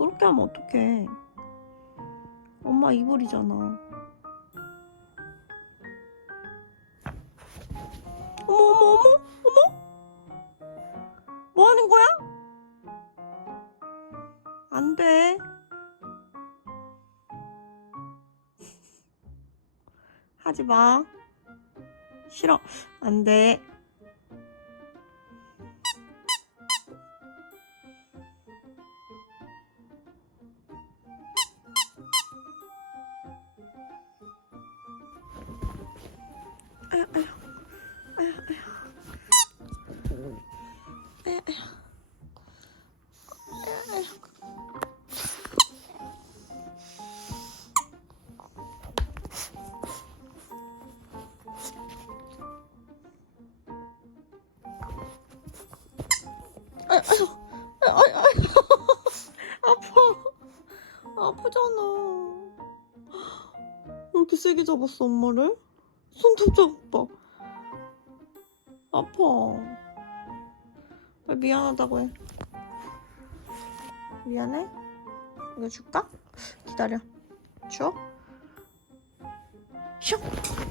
그렇게 하면 어떡해. 엄마 이불이잖아. 어머, 어머, 어머, 어머? 뭐 하는 거야? 안 돼. 하지 마. 싫어. 안 돼. 아유, 아유. 아유, 아유. 아유, 아유. 아유, 아유. 아유, 아유, 아파. 아프잖아. 왜 이렇게 세게 잡았어, 엄마를? 손톱 잡아. 아파. 왜 미안하다고 해. 미안해? 이거 줄까? 기다려. 줘? 슉!